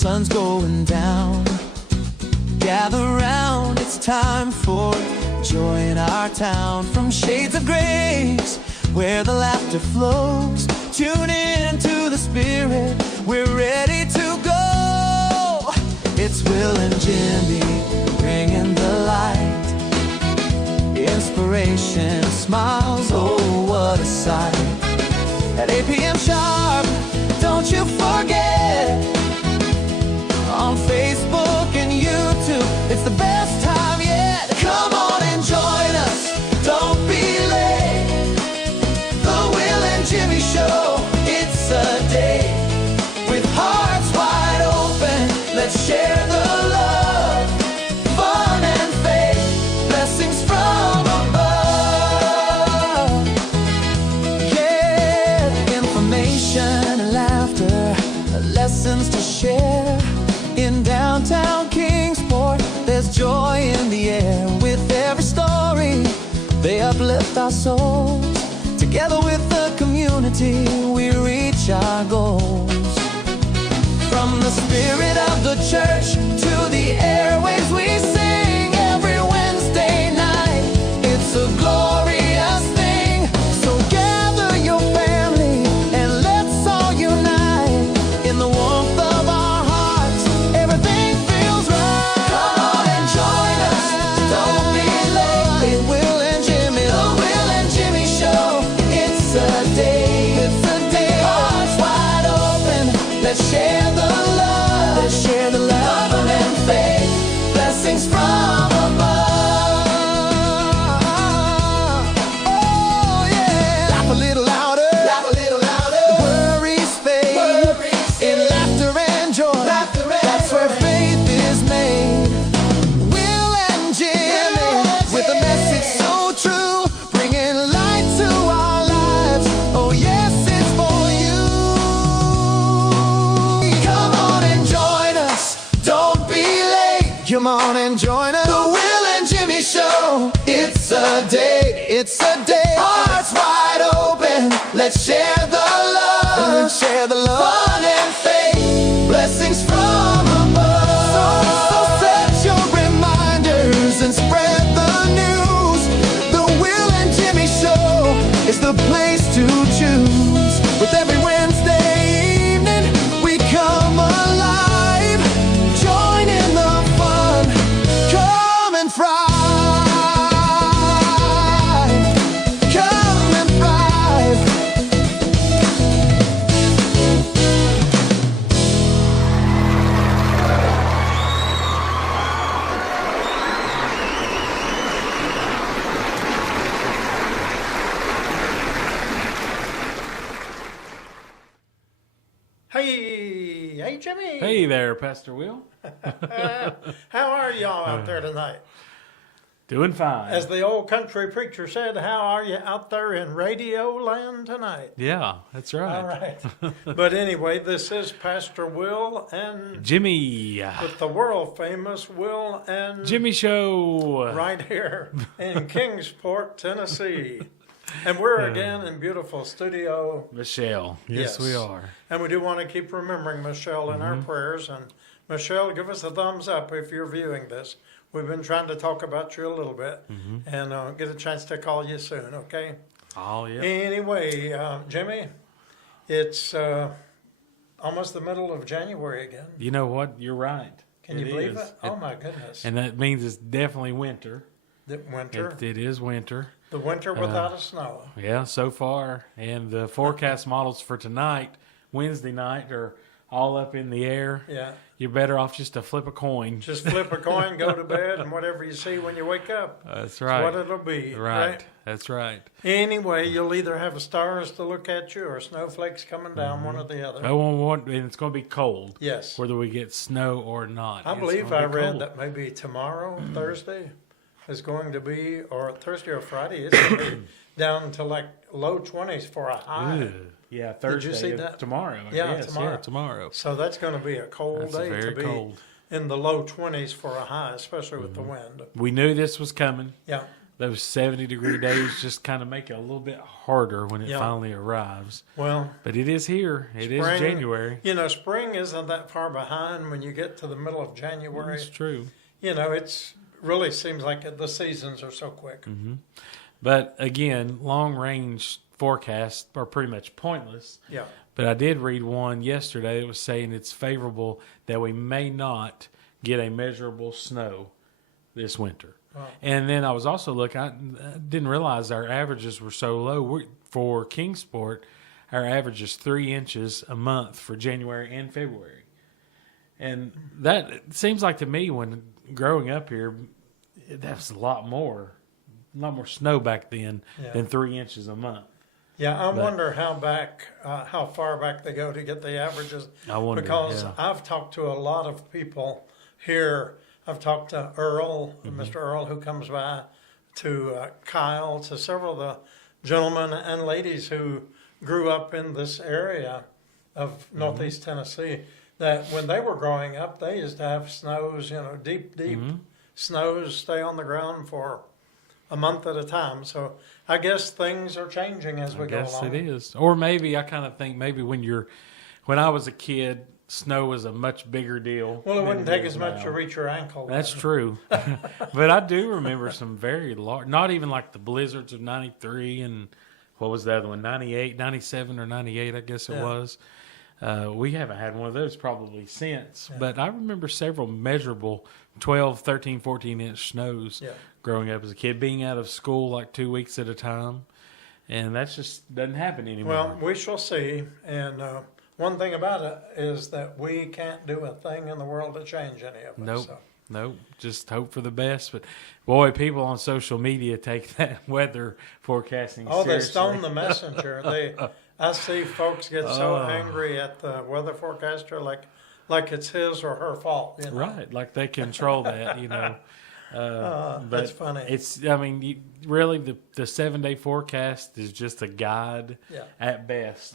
sun's going down. Gather round, it's time for joy in our town. From shades of grace, where the laughter flows, tune in to the Spirit, we're ready to go. It's Will and Jimmy bringing the light, inspiration, smiles, oh what a sight. At 8 p.m. sharp, don't you forget, on Facebook and YouTube, it's the best time yet. Come on and join us, don't be late. The Will and Jimmy Show, it's a day. With hearts wide open, let's share the love, fun and faith, blessings from above. Yeah, information and laughter, lessons to share. In Downtown Kingsport, there's joy in the air. With every story, they uplift our souls. Together with the community, we reach our goals. From the spirit of the church to the airwaves, we sing every Wednesday night. It's a glorious thing. So gather your family and let's all unite in the warmth of our hearts. Everything feels right. Come on and join us, don't be late. Will and Jimmy, the Will and Jimmy Show. It's a day, it's a day. Hearts wide open, let's share the love, let's share the love and faith, blessings from above. Oh yeah, laugh a little louder, laugh a little louder. Worries fade, in laughter and joy. That's where faith is made. Will and Jimmy, with a message so true, bringing light to our lives. Oh yes, it's for you. Come on and join us, don't be late. Come on and join us, the Will and Jimmy Show. It's a day, it's a day. Hearts wide open, let's share the love, let's share the love, fun and faith, blessings from above. So set your reminders and spread the news. The Will and Jimmy Show is the place to choose. With every Wednesday evening, we come alive. Join in the fun, come and fry. Come and thrive. Hey, Jimmy. Hey there, Pastor Will. How are y'all out there tonight? Doing fine. As the old country preacher said, how are you out there in radio land tonight? Yeah, that's right. All right. But anyway, this is Pastor Will and Jimmy. with the world famous Will and Jimmy Show. right here in Kingsport, Tennessee. And we're again in beautiful studio. Michelle. Yes, we are. And we do want to keep remembering Michelle in our prayers. And Michelle, give us a thumbs up if you're viewing this. We've been trying to talk about you a little bit and get a chance to call you soon, okay? Oh, yeah. Anyway, Jimmy, it's almost the middle of January again. You know what? You're right. Can you believe it? Oh, my goodness. And that means it's definitely winter. The winter. It is winter. The winter without a snow. Yeah, so far. And the forecast models for tonight, Wednesday night, are all up in the air. Yeah. You're better off just to flip a coin. Just flip a coin, go to bed, and whatever you see when you wake up. That's right. That's what it'll be. Right. That's right. Anyway, you'll either have stars to look at you or snowflakes coming down, one or the other. And it's going to be cold. Yes. Whether we get snow or not. I It's believe gonna I be read cold. that maybe tomorrow, Thursday, is going to be, or Thursday or Friday, it's going to be down to like low 20s for a high. Ew. Yeah, Thursday. see that? Tomorrow. Yeah, yes, tomorrow. Yeah, tomorrow. So that's going to be a cold That's day very to be cold. in the low 20s for a high, especially with the wind. We knew this was coming. Yeah. those 70-degree days just kind of make it a little bit harder when it finally arrives. Well, but it is here. It is January. You know, spring isn't that far behind when you get to the middle of January. That's true. You know, it's really seems like the seasons are so quick. Mm-hmm. But again, long-range forecasts are pretty much pointless. Yeah. But I did read one yesterday that was saying it's favorable that we may not get a measurable snow this winter. Wow. And then I was also looking, I didn't realize our averages were so low. For Kingsport, our average is 3 inches a month for January and February. And that seems like to me when growing up here, that's a lot more snow back then than 3 inches a month. Yeah, I wonder how far back they go to get the averages. I wonder, because I've talked to a lot of people here. I've talked to Earl, Mr. Earl, who comes by, to Kyle, to several of the gentlemen and ladies who grew up in this area of Northeast Tennessee, that when they were growing up, they used to have snows, deep snows stay on the ground for a month at a time. So I guess things are changing as we go along. I guess it is. Or maybe I kind of think maybe when I was a kid, snow was a much bigger deal. Well, it wouldn't take as much to reach your ankle. That's true. But I do remember some very large, not even like the blizzards of 93 and what was the other one, 98, 97 or 98, I guess it was. We haven't had one of those probably since. Yeah. But I remember several measurable 12, 13, 14-inch snows growing up as a kid, being out of school like 2 weeks at a time. And that just doesn't happen anymore. Well, we shall see. And one thing about it is that we can't do a thing in the world to change any of it. Nope. So. Nope. Just hope for the best. But, boy, people on social media take that weather forecasting seriously. They stone the messenger. I see folks get so angry at the weather forecaster like it's his or her fault. Right. Like they control that, but that's funny. Really, the 7-day forecast is just a guide at best.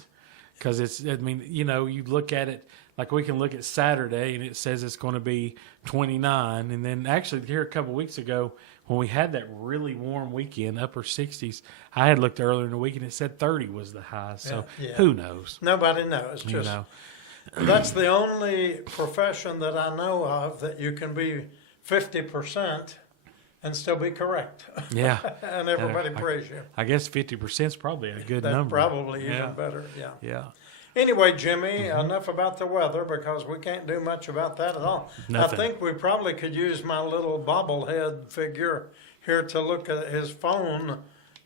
Because you look at it, like we can look at Saturday and it says it's going to be 29. And then actually here a couple of weeks ago, when we had that really warm weekend, upper 60s, I had looked earlier in the week and it said 30 was the high. So who knows? Nobody knows. That's the only profession that I know of that you can be 50% and still be correct. Yeah. And everybody praise you. I guess 50% is probably a good number. That's probably even better, Yeah. Anyway, Jimmy, enough about the weather because we can't do much about that at all. Nothing. I think we probably could use my little bobblehead figure here to look at his phone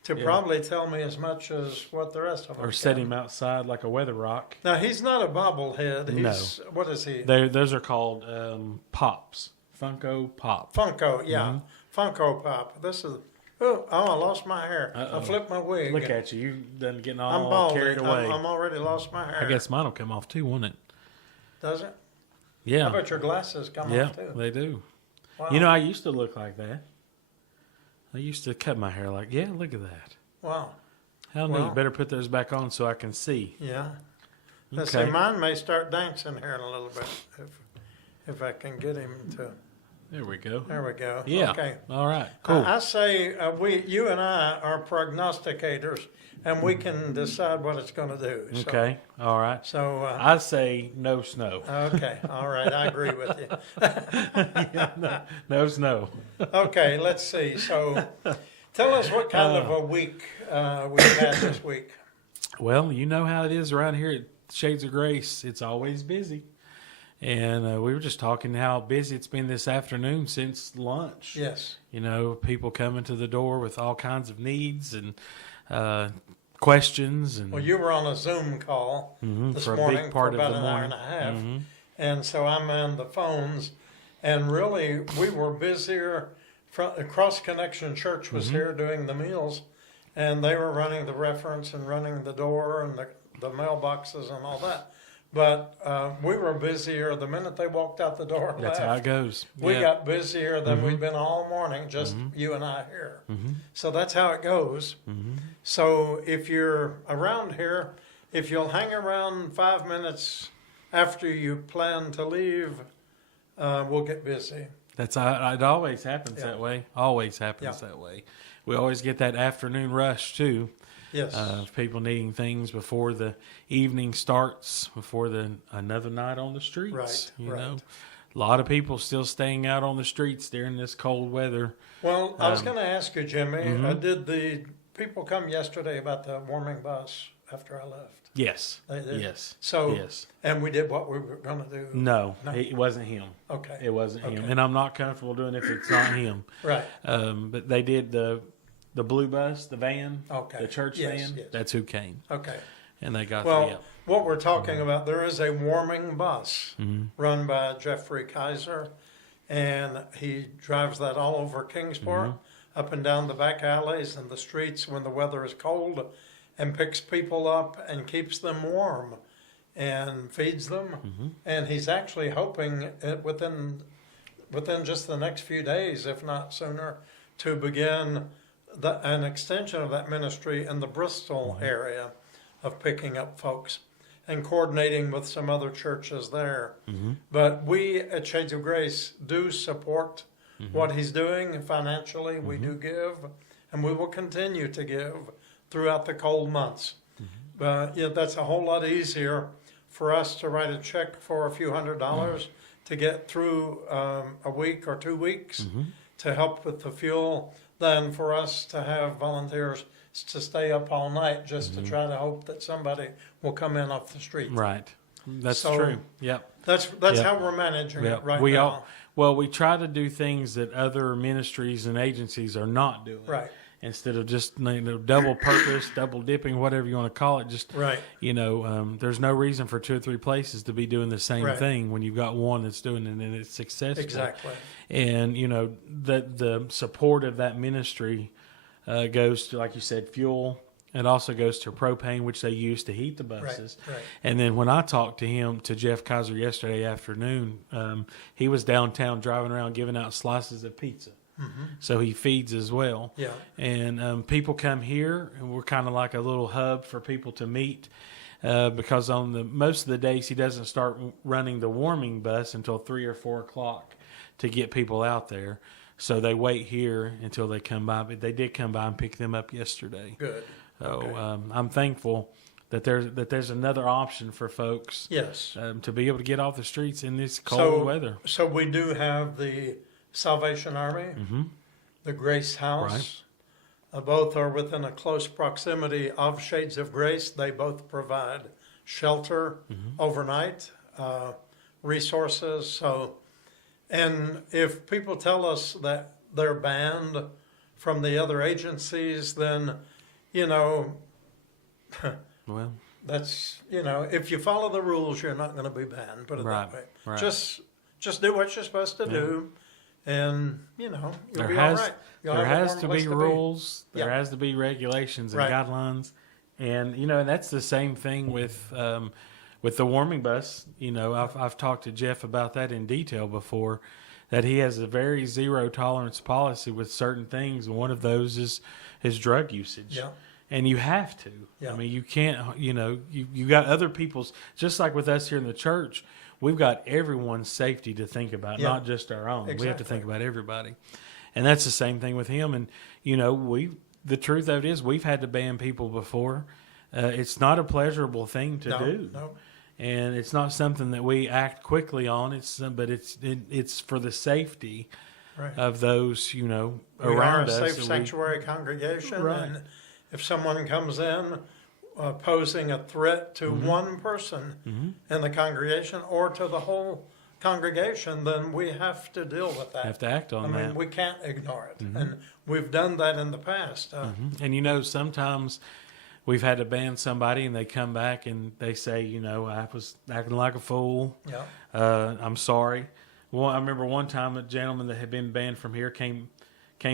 to probably tell me as much as what the rest of them Or set him outside like a weather rock. Now, he's not a bobblehead. What is he? Those are called Pops. Funko Pop. Funko, Funko Pop. This is... Oh, I lost my hair. I flipped my wig. Look at you. You done getting I'm all bald. carried away. I'm already lost my hair. I guess mine will come off too, won't it? Does it? Yeah. I bet your glasses come off too. Yeah, they do. Wow. I used to look like that. I used to cut my hair like, look at that. Wow. How neat. Better put those back on so I can see. Yeah. Let's see, mine may start dancing here in a little bit if I can get him to... There we go. There we go. Yeah. Okay. All right. Cool. I say you and I are prognosticators, and we can decide what it's going to do. So, okay. All right. So I say no snow. Okay. All right. I agree with you. No snow. Okay. Let's see. So tell us what kind of a week we've had this week. Well, you know how it is around here at Shades of Grace. It's always busy. And we were just talking how busy it's been this afternoon since lunch. Yes. People coming to the door with all kinds of needs and questions. And well, you were on a Zoom call this for a morning big part for about of the an hour morning. and a half. And so I'm on the phones. And really, we were busier. Cross Connection Church was here doing the meals. And they were running the reference and running the door and the mailboxes and all that. But we were busier the minute they walked out the door. That's how it goes. We got busier than we've been all morning, just you and I here. So that's how it goes. So if you're around here, if you'll hang around 5 minutes after you plan to leave, we'll get busy. It always happens that way. Always happens that way. we always get that afternoon rush too. Yes. Of people needing things before the evening starts, before another night on the streets. Right, You right. know, a lot of people still staying out on the streets during this cold weather. Well, I was going to ask you, Jimmy, Mm-hmm. Did the people come yesterday about the warming bus after I left? Yes. They did? Yes. So, yes. and we did what we were going to do? No, No. it wasn't him. Okay. It wasn't him, Okay. and I'm not comfortable doing it if it's not him. Right. But they did the blue bus, the van, Okay. the church Yes, van. yes. That's who came, Okay. and they got Well, the what we're talking about, there is a warming bus Mm-hmm. run by Jeffrey Kaiser, and he drives that all over Kingsport, up and down the back alleys and the streets when the weather is cold, and picks people up and keeps them warm and feeds them. And he's actually hoping within just the next few days, if not sooner, to begin an extension of that ministry in the Bristol area of picking up folks and coordinating with some other churches there. But we at Shades of Grace do support what he's doing financially. We do give, and we will continue to give throughout the cold months. But that's a whole lot easier for us to write a check for a few $100s to get through a week or 2 weeks to help with the fuel than for us to have volunteers to stay up all night just to try to hope that somebody will come in off the street. Right. That's So, true. Yep. That's Yep. how we're managing Yep. it right we now. we try to do things that other ministries and agencies are not doing. Right. Instead of just double purpose, double dipping, whatever you want to call it, just Right. there's no reason for 2 or 3 places to be doing the same Right. thing when you've got one that's doing it and it's successful. Exactly. And the support of that ministry goes to, like you said, fuel. It also goes to propane, which they use to heat the buses. Right. And then when I talked to Jeff Kaiser yesterday afternoon, he was downtown driving around giving out slices of pizza. So he feeds as well. Yeah. And people come here, and we're kind of like a little hub for people to meet. Because on most of the days he doesn't start running the warming bus until 3 or 4 o'clock to get people out there. So they wait here until they come by. But they did come by and pick them up yesterday. Good. So Okay. I'm thankful that there's another option for folks Yes. to be able to get off the streets in this cold So- weather. So we do have the Salvation Army, the Grace House. Both are within a close proximity of Shades of Grace. They both provide shelter overnight, resources. So, and if people tell us that they're banned from the other agencies, then, Well, that's, if you follow the rules, you're not going to be banned, put it Right, that way. right. Just do what you're supposed to do, and, you'll there be has all right. You'll there have a has warm to place be rules. There Yeah. has to be regulations and Right. guidelines, and and that's the same thing with the warming bus. I've talked to Jeff about that in detail before. That he has a very zero tolerance policy with certain things, and one of those is drug usage. Yeah. And you have to. Yeah. I mean, you can't. You got other people's. Just like with us here in the church, we've got everyone's safety to think about, Yeah. not just our own. We have to Exactly. think about everybody, and that's the same thing with him. And the truth of it is, we've had to ban people before. It's not a pleasurable thing to do. No. And it's not something that we act quickly on. But it's for the safety Right. of those We are around a us. safe that we- sanctuary congregation, Right. and if someone comes in posing a threat to one person in the congregation or to the whole congregation, then we have to deal with that. have to act on I mean, that. we can't ignore it, and we've done that in the past. And sometimes we've had to ban somebody, and they come back and they say, I was acting like a fool. Yeah, I'm sorry. Well, I remember one time a gentleman that had been banned from here came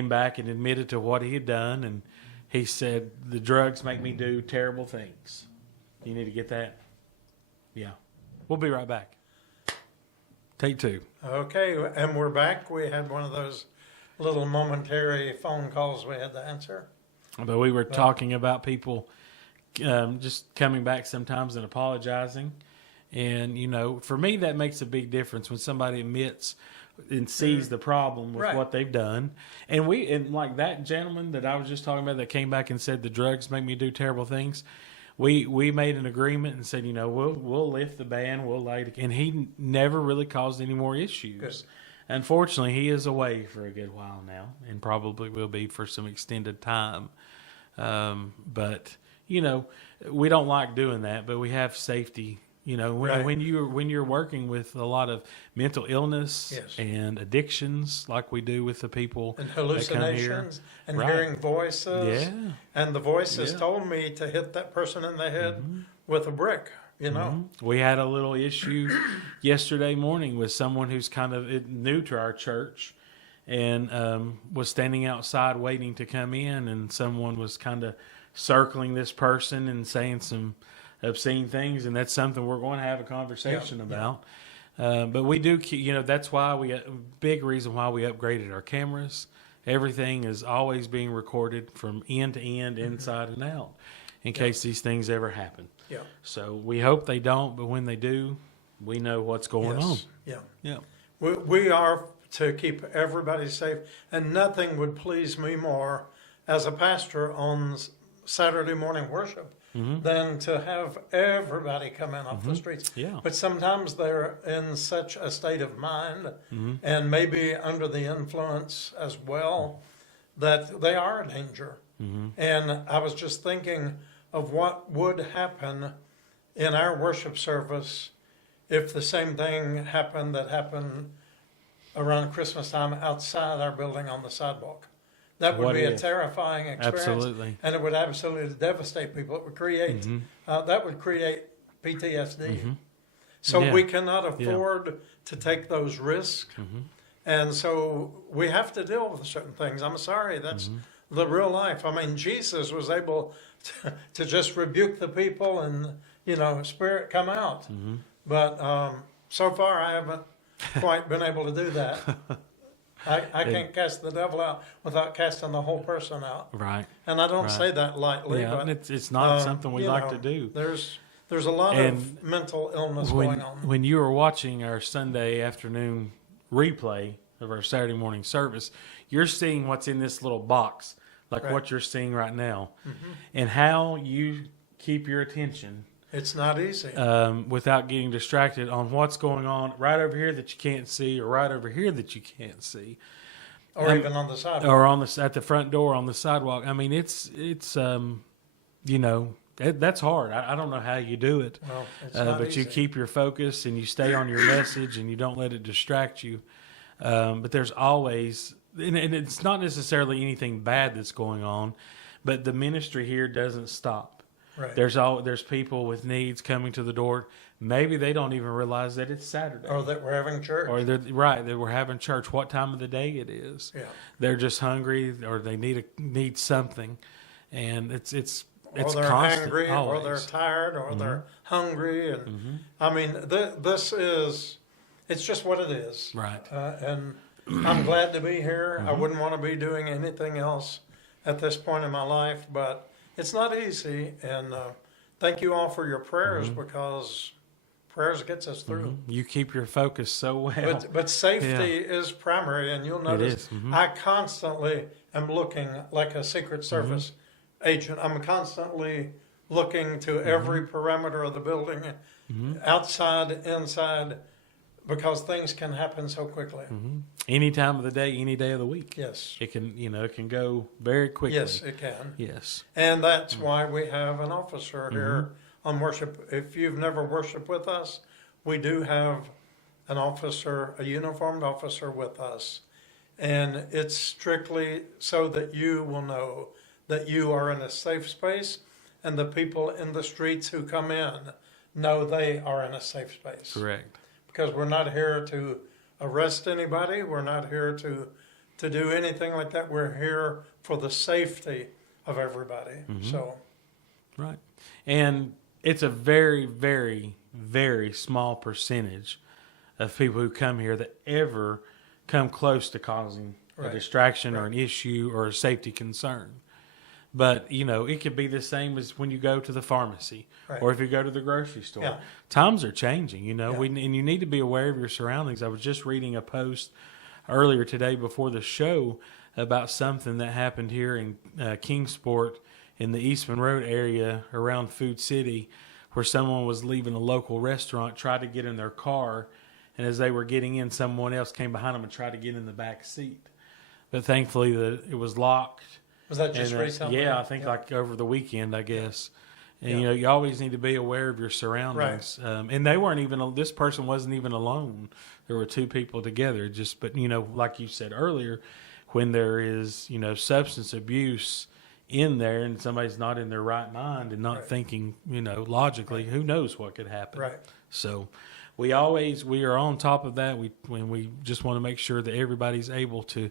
back and admitted to what he had done, and he said, "The drugs make me do terrible things." You need to get that. Yeah, we'll be right back. Take 2. okay, and we're back. We had one of those little momentary phone calls we had to answer. But we were talking about people just coming back sometimes and apologizing. And, for me, that makes a big difference when somebody admits and sees the problem with Right. what they've done. And like that gentleman that I was just talking about that came back and said the drugs make me do terrible things. We made an agreement and said, we'll lift the ban, we'll light it, and he never really caused any more issues. Good. Unfortunately, he is away for a good while now, and probably will be for some extended time. But we don't like doing that, but we have safety. Right. When you're working with a lot of mental illness Yes. and addictions, like we do with the people And that come here, hallucinations and Right. hearing voices. Yeah. And the voices Yeah. told me to hit that person in the head with a brick, We had a little issue yesterday morning with someone who's kind of new to our church and was standing outside waiting to come in, and someone was kind of circling this person and saying some obscene things, and that's something we're going to have a conversation about. But we do, that's why big reason why we upgraded our cameras. Everything is always being recorded from end to end, inside and out, in case these things ever happen. Yeah. So we hope they don't, but when they do, we know what's going on. Yeah. Yeah. We are to keep everybody safe, and nothing would please me more as a pastor on Saturday morning worship than to have everybody come in off the streets. Yeah. But sometimes they're in such a state of mind and maybe under the influence as well that they are a danger. And I was just thinking of what would happen in our worship service if the same thing happened that happened around Christmas time outside our building on the sidewalk. That would What be a if? terrifying experience. Absolutely. And it would absolutely devastate people. It would create, that would create PTSD. So Yeah. we cannot afford to take those risks. And so we have to deal with certain things. I'm sorry, that's the real life. I mean, Jesus was able to just rebuke the people and, spirit come out. But so far I haven't quite been able to do that. I can't cast the devil out without casting the whole person out. Right. And I don't Right. say that lightly, Yeah, but and it's not something we you like know, to do. There's a lot And of mental illness going on. When you were watching our Sunday afternoon replay of our Saturday morning service, you're seeing what's in this little box, like Right. what you're seeing right now, and how you keep your attention It's not easy. without getting distracted on what's going on right over here that you can't see, or right over here that you can't see, or even on the sidewalk. or at the front door on the sidewalk. I mean, it's that's hard. I don't know how you do it. Well, it's not But you easy. keep your focus and you stay on your message and you don't let it distract you. But there's always, and it's not necessarily anything bad that's going on, but the ministry here doesn't stop. Right. There's people with needs coming to the door. Maybe they don't even realize that it's Saturday. Or that we're having church. Or that we're having church, what time of the day it is. Yeah. They're just hungry, or they need something, and it's or they're constant, angry, or they're always. tired, or they're hungry, and I mean, it's just what it is. Right. And I'm glad to be here. I wouldn't want to be doing anything else at this point in my life, but it's not easy. And thank you all for your prayers, because prayers gets us through. You keep your focus so well. But safety is primary, and you'll notice is. I constantly am looking like a Secret Service agent. I'm constantly looking to every perimeter of the building, outside, inside, because things can happen so quickly. Any time of the day, any day of the week. Yes. It can go very quickly. Yes, it can. Yes. And that's why we have an officer here on worship. If you've never worshiped with us, we do have an officer, a uniformed officer with us. And it's strictly so that you will know that you are in a safe space, and the people in the streets who come in know they are in a safe space. Correct. Because we're not here to arrest anybody. We're not here to do anything like that. We're here for the safety of everybody. So, Right. And it's a very, very, very small percentage of people who come here that ever come close to causing a Right. distraction or an issue or a safety concern. But, it could be the same as when you go to the pharmacy Right. or if you go to the grocery store. Yeah. Times are changing, Yeah. and you need to be aware of your surroundings. I was just reading a post earlier today before the show about something that happened here in Kingsport in the Eastman Road area around Food City, where someone was leaving a local restaurant, tried to get in their car, and as they were getting in, someone else came behind them and tried to get in the back seat. But thankfully, it was locked. Was that just recently? Yeah, I think like over the weekend, I guess. And you always need to be aware of your surroundings. Right. And they weren't even. This person wasn't even alone. There were two people together. But like you said earlier, when there is substance abuse in there and somebody's not in their right mind and not thinking logically, who knows what could happen. Right. So we are on top of that. We just want to make sure that everybody's able to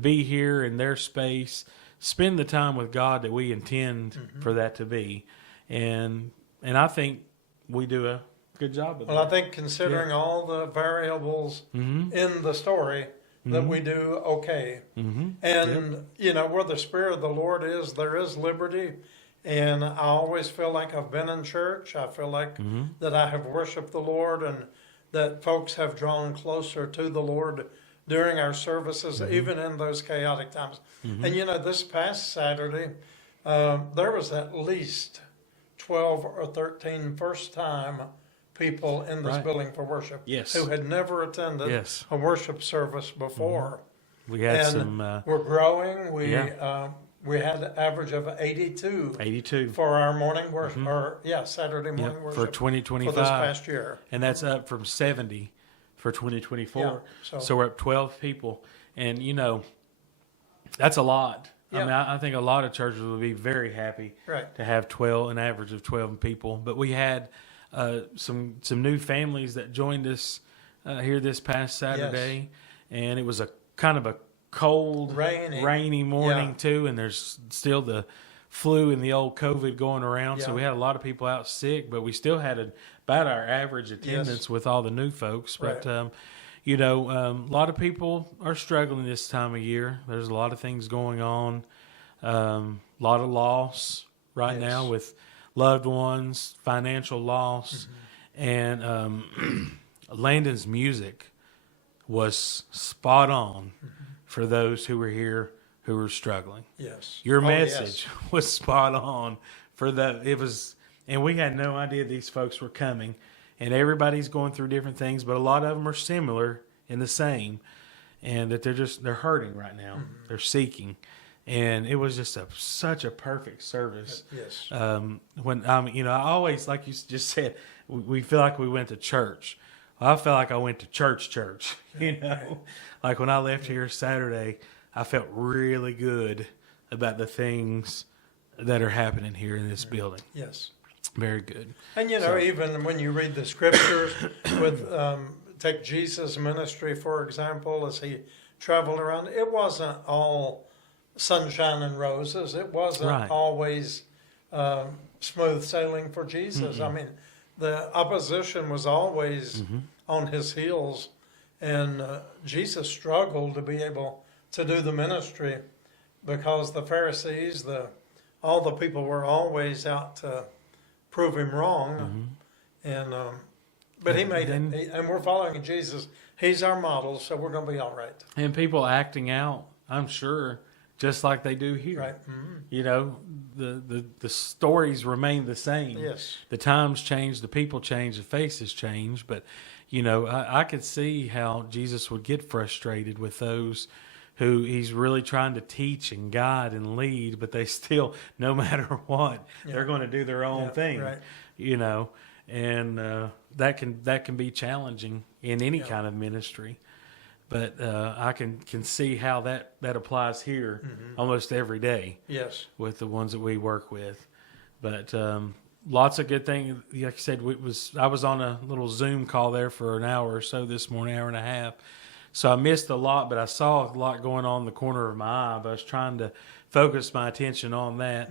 be here in their space, spend the time with God that we intend for that to be, and I think we do a good job of that. Well, I think considering all the variables in the story, that we do okay. And, where the Spirit of the Lord is, there is liberty. And I always feel like I've been in church. I feel like that I have worshiped the Lord and that folks have drawn closer to the Lord during our services, even in those chaotic times. And, this past Saturday, there was at least 12 or 13 first-time people in this building for worship who had never attended a worship service before. We had we're growing. We had an average of 82 for our morning worship, Saturday morning worship for 2025 for this past year, and that's up from 70 for 2024. Yeah, so we're up 12 people, and that's a lot. I mean, I think a lot of churches would be very happy to have an average of 12 people. But we had some new families that joined us here this past Saturday, and it was a kind of a cold, rainy morning too, and there's still the flu and the old COVID going around, so we had a lot of people out sick, but we still had about our average attendance with all the new folks. But a lot of people are struggling this time of year. There's a lot of things going on, a lot of loss right now with loved ones, financial loss, and Landon's music was spot on for those who were here who were struggling. Yes. Your message was spot on for and we had no idea these folks were coming, and everybody's going through different things, but a lot of them are similar and the same, and that they're hurting right now. They're seeking. And it was just such a perfect service. Yes. When I always, like you just said, we feel like we went to church. I felt like I went to church. Like when I left here Saturday, I felt really good about the things that are happening here in this building. Yes. Very good. And even when you read the scriptures with take Jesus' ministry for example, as he traveled around, it wasn't all sunshine and roses. It wasn't always smooth sailing for Jesus. I mean, the opposition was always on his heels, and Jesus struggled to be able to do the ministry because the Pharisees, all the people were always out to prove him wrong. And but he made it, and we're following Jesus. He's our model, so we're going to be all right. And people acting out, I'm sure, just like they do here. Right. The stories remain the same. Yes. The times change, the people change, the faces change. But, I could see how Jesus would get frustrated with those who he's really trying to teach and guide and lead, but they still, no matter what, they're going to do their own thing. Right. And that can be challenging in any kind of ministry. But I can see how that applies here almost every day. Yes. With the ones that we work with. But lots of good things. Like I said, I was on a little Zoom call there for an hour or so this morning, hour and a half. So I missed a lot, but I saw a lot going on in the corner of my eye. But I was trying to focus my attention on that.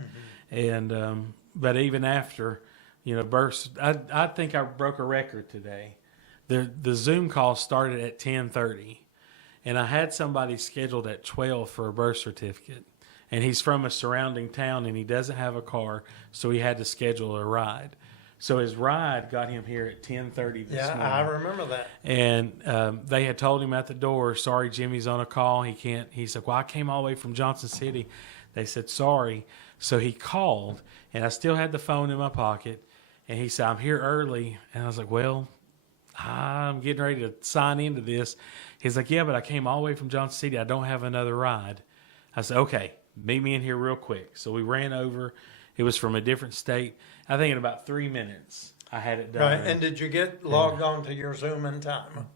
And but even after, bursts, I think I broke a record today. The Zoom call started at 10:30. And I had somebody scheduled at 12 for a birth certificate. And he's from a surrounding town, and he doesn't have a car, so he had to schedule a ride. So his ride got him here at 10:30 this Yeah, morning. I remember that. And they had told him at the door, sorry, Jimmy's on a call. He can't. He said, well, I came all the way from Johnson City. They said, sorry. So he called, and I still had the phone in my pocket. And he said, I'm here early. And I was like, well, I'm getting ready to sign into this. He's like, yeah, but I came all the way from Johnson City. I don't have another ride. I said, okay, meet me in here real quick. So we ran over. It was from a different state. I think in about 3 minutes, I had it done. Right. And did you get logged on to your Zoom in time?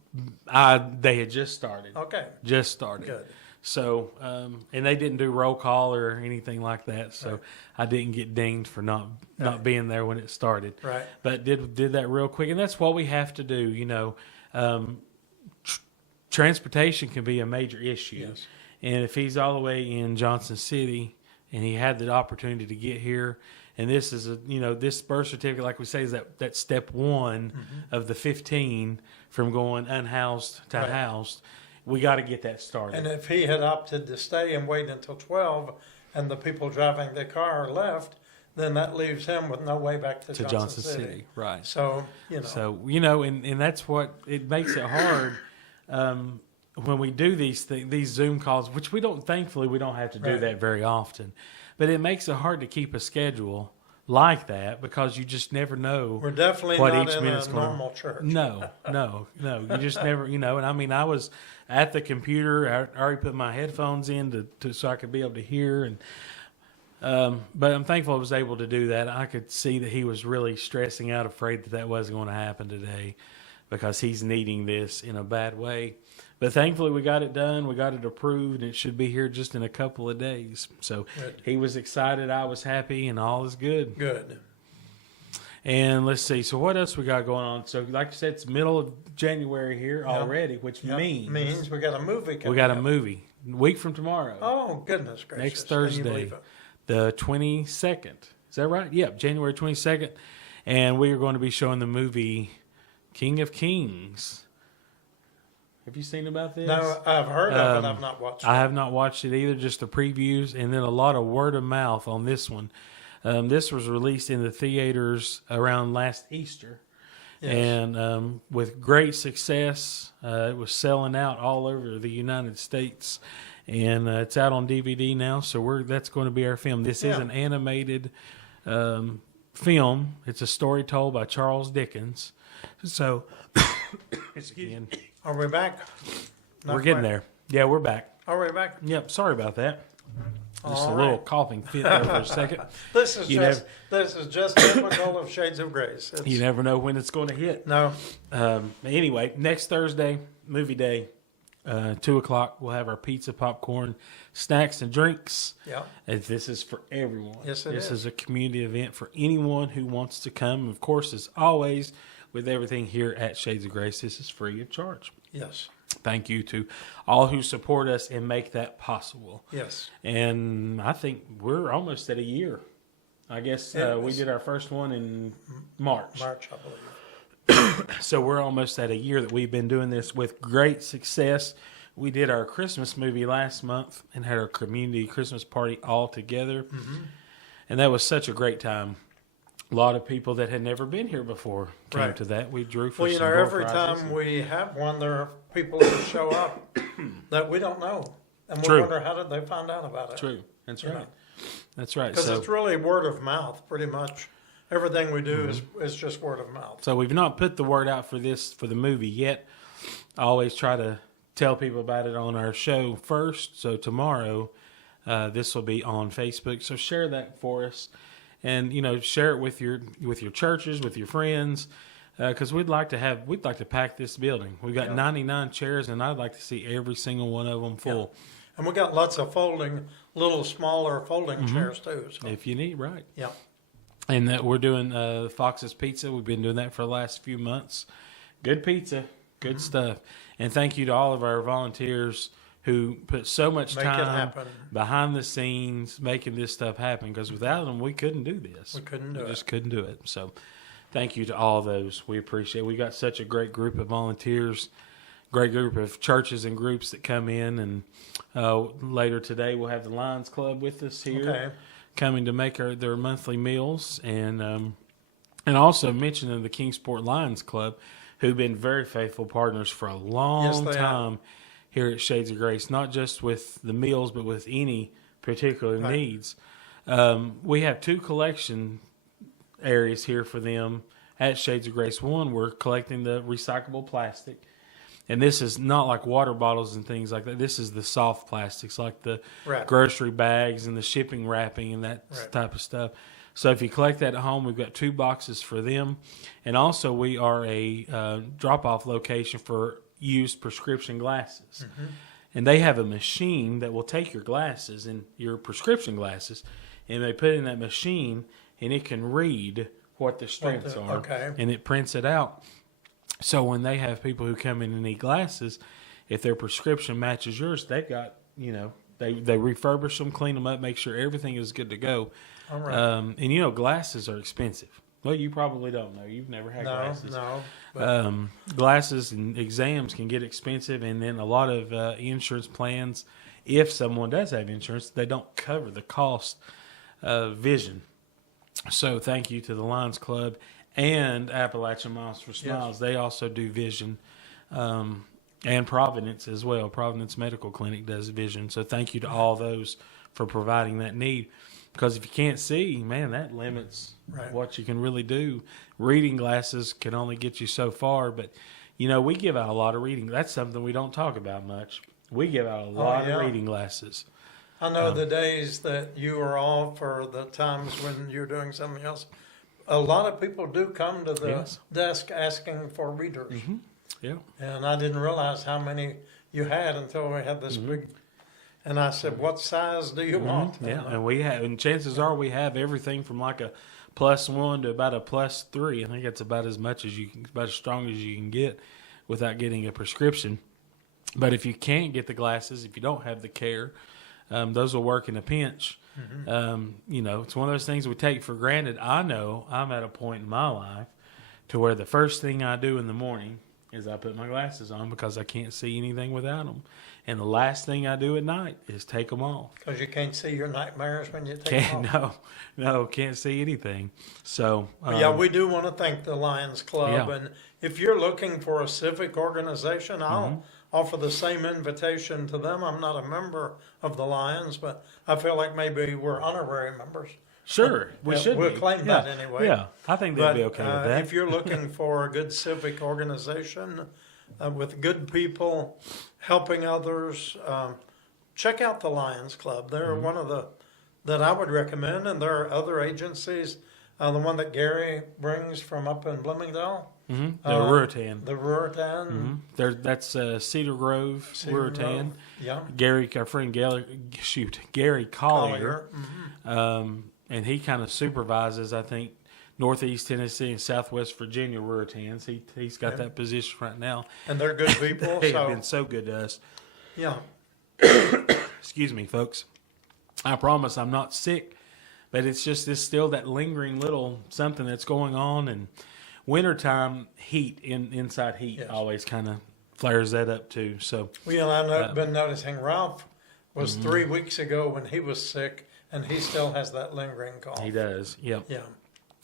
They had just started. Okay. Just started. Good. So, and they didn't do roll call or anything like that. So Right. I didn't get dinged for not being there when it started. Right. But did that real quick. And that's what we have to do, you know. Transportation can be a major issue. Yes. And if he's all the way in Johnson City and he had the opportunity to get here, and this is this birth certificate, like we say, is that step one of the 15 from going unhoused to Right. housed. We got to get that started. And if he had opted to stay and wait until 12 and the people driving the car left, then that leaves him with no way back to Johnson City. Right. So, and that's what it makes it hard when we do these Zoom calls, which thankfully we don't have to do Right. that very often, but it makes it hard to keep a schedule like that because you just never know. we're definitely what not each in minute's a gonna- normal church. No. You just never, and I mean, I was at the computer. I already put my headphones in so I could be able to hear. And but I'm thankful I was able to do that. I could see that he was really stressing out, afraid that wasn't going to happen today because he's needing this in a bad way. But thankfully, we got it done. We got it approved, and it should be here just in a couple of days. So Good. he was excited. I was happy, and all is good. Good. And let's see. So what else we got going on? So like I said, it's middle of January here already, which Yep. means we got a movie coming we got a up. movie a week from tomorrow, Oh, goodness gracious. next Can you Thursday, believe it? the 22nd. Is that right? Yep, January 22nd. And we are going to be showing the movie King of Kings. Have you seen about this? No, I've heard of it. I've not watched it. I have not watched it either, just the previews, and then a lot of word of mouth on this one. This was released in the theaters around last Easter, Yes. and with great success. It was selling out all over the United States, and it's out on DVD now, so that's going to be our film. This is Yeah. an animated film. It's a story told by Charles Dickens. So, excuse me. Are we back? Not We're getting quite. there. Yeah, we're back. Are we back? Yep, sorry about that. Just All a little right. coughing fit there for a second. This is You just typical of Shades of Grace. It's, You never know when it's going to hit. no, Anyway, next Thursday, movie day, 2 o'clock, we'll have our pizza, popcorn, snacks, and drinks. yeah, And this is for everyone. Yes, it this is. is a community event for anyone who wants to come. Of course, as always, with everything here at Shades of Grace, this is free of charge. yes, Thank you to all who support us and make that possible. yes. And I think we're almost at a year. I guess we Yes. did our first one in March. March, I believe. So we're almost at a year that we've been doing this with great success. We did our Christmas movie last month and had our community Christmas party all together. And that was such a great time. A lot of people that had never been here before came Right. to that. We drew for Well, some door every prizes. time we have one, there are people who show up that we don't know, and we True. wonder how did they find out about it. True. That's You right. know. That's right. Because So, it's really word of mouth, pretty much. Everything we do Mm-hmm. is just word of mouth. so we've not put the word out for the movie yet. I always try to tell people about it on our show first. So tomorrow, this will be on Facebook. So share that for us, and share it with your churches, with your friends, because we'd like to pack this building. We've got 99 chairs, and I'd like to see every single one of them full. And we got lots of little smaller folding Mm-hmm. chairs too. So, If you need, right? yeah, And that we're doing Fox's Pizza. We've been doing that for the last few months. Good pizza, good stuff. And thank you to all of our volunteers who put so much Make it time happen. behind the scenes making this stuff happen. Because without them, we couldn't do this. we couldn't do We it. just couldn't do it. So thank you to all those. We appreciate it. We got such a great group of volunteers, great group of churches and groups that come in. And later today, we'll have the Lions Club with us here. Okay. Coming to make their monthly meals, and And also mentioning the Kingsport Lions Club, who've been very faithful partners for a long time here at Shades of Grace, not just with the meals, but with any particular needs. We have 2 collection areas here for them at Shades of Grace. One, we're collecting the recyclable plastic. And this is not like water bottles and things like that. This is the soft plastics, like the grocery bags and the shipping wrapping and that type of stuff. So if you collect that at home, we've got 2 boxes for them. And also we are a drop-off location for used prescription glasses. And they have a machine that will take your glasses and your prescription glasses, and they put it in that machine, and it can read what the strengths are, and it prints it out. So when they have people who come in and need glasses, if their prescription matches yours, they've got, they refurbish them, clean them up, make sure everything is good to go. All right. And glasses are expensive. Well, you probably don't know. You've never had glasses. No. Glasses and exams can get expensive, and then a lot of insurance plans, if someone does have insurance, they don't cover the cost of vision. So thank you to the Lions Club and Appalachian Miles for Smiles. Yes. They also do vision, and Providence as well. Providence Medical Clinic does vision. So thank you to all those for providing that need. Because if you can't see, man, that limits what you can really do. Reading glasses can only get you so far, but, we give out a lot of reading. That's something we don't talk about much. We give out a lot of reading glasses. I know the days that you are off or the times when you're doing something else, a lot of people do come to the desk asking for readers. Mm-hmm. Yeah. And I didn't realize how many you had until we had this big. And I said, "What size do you want?" Yeah, and chances are we have everything from like a +1 to about a +3. I think that's about as much as about as strong as you can get without getting a prescription. But if you can't get the glasses, if you don't have the care, those will work in a pinch. It's one of those things we take for granted. I know I'm at a point in my life to where the first thing I do in the morning is I put my glasses on because I can't see anything without them. And the last thing I do at night is take them off. Because you can't see your nightmares when you take them off? No, can't see anything. So we do want to thank the Lions Club. And if you're looking for a civic organization, I'll offer the same invitation to them. I'm not a member of the Lions, but I feel like maybe we're honorary members. Sure, we'll claim that anyway. Yeah, I think they'll be okay with that. If you're looking for a good civic organization with good people helping others, check out the Lions Club. They're one of that I would recommend, and there are other agencies. The one that Gary brings from up in Bloomingdale. The Ruritan. The Ruritan. That's Cedar Grove, Ruritan. Yeah. Our friend Gary Collier. And he kind of supervises, I think, Northeast Tennessee and Southwest Virginia Ruritans. He's got that position right now. And they're good people. They've been so good to us. Yeah. Excuse me, folks. I promise I'm not sick, but it's still that lingering little something that's going on. And wintertime inside heat always kind of flares that up too. So I've been noticing Ralph was 3 weeks ago when he was sick. And he still has that lingering cough. He does, yep. Yeah.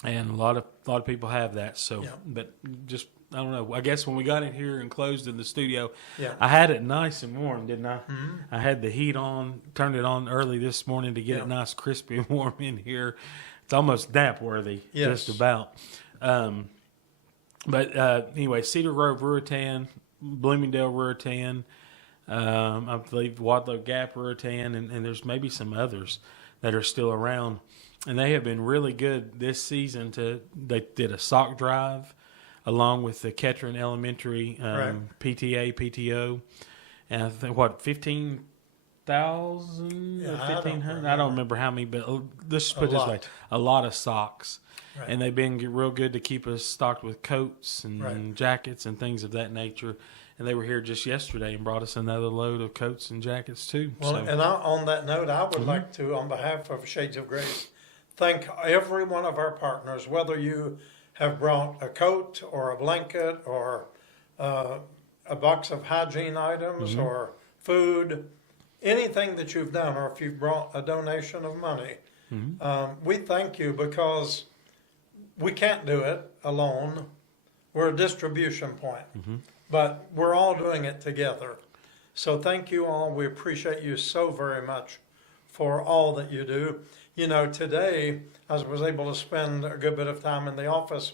And a lot of people have that. So, but just I don't know. I guess when we got in here and closed in the studio, I had it nice and warm, didn't I? Mm-hmm. I had the heat on, turned it on early this morning to get it nice, crispy, and warm in here. It's almost nap worthy, just about. But anyway, Cedar Grove Ruritan, Bloomingdale Ruritan, I believe Wadlow Gap Ruritan, and there's maybe some others that are still around, and they have been really good this season. They did a sock drive along with the Kettering Elementary PTA, PTO, and I think 15,000 or 1,500. I don't remember how many, but let's put it this way: a lot of socks, and they've been real good to keep us stocked with coats and jackets and things of that nature. And they were here just yesterday and brought us another load of coats and jackets too. Well, and on that note, I would like to, on behalf of Shades of Grace, thank every one of our partners, whether you have brought a coat or a blanket or a box of hygiene items or food, anything that you've done, or if you've brought a donation of money. We thank you because we can't do it alone. We're a distribution point, but we're all doing it together. So thank you all. We appreciate you so very much for all that you do. You know, today I was able to spend a good bit of time in the office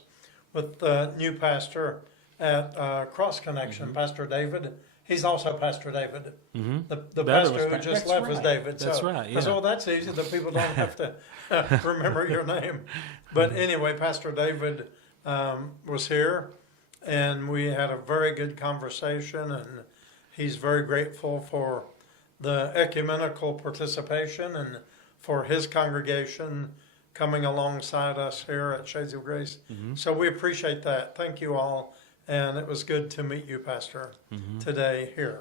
with the new pastor at Cross Connection, Pastor David. He's also Pastor David. The pastor who just left was David. That's right. Yeah. So that's easy. The people don't have to remember your name. But anyway, Pastor David was here, and we had a very good conversation, and he's very grateful for the ecumenical participation and for his congregation coming alongside us here at Shades of Grace. So we appreciate that. Thank you all. And it was good to meet you, Pastor, today here.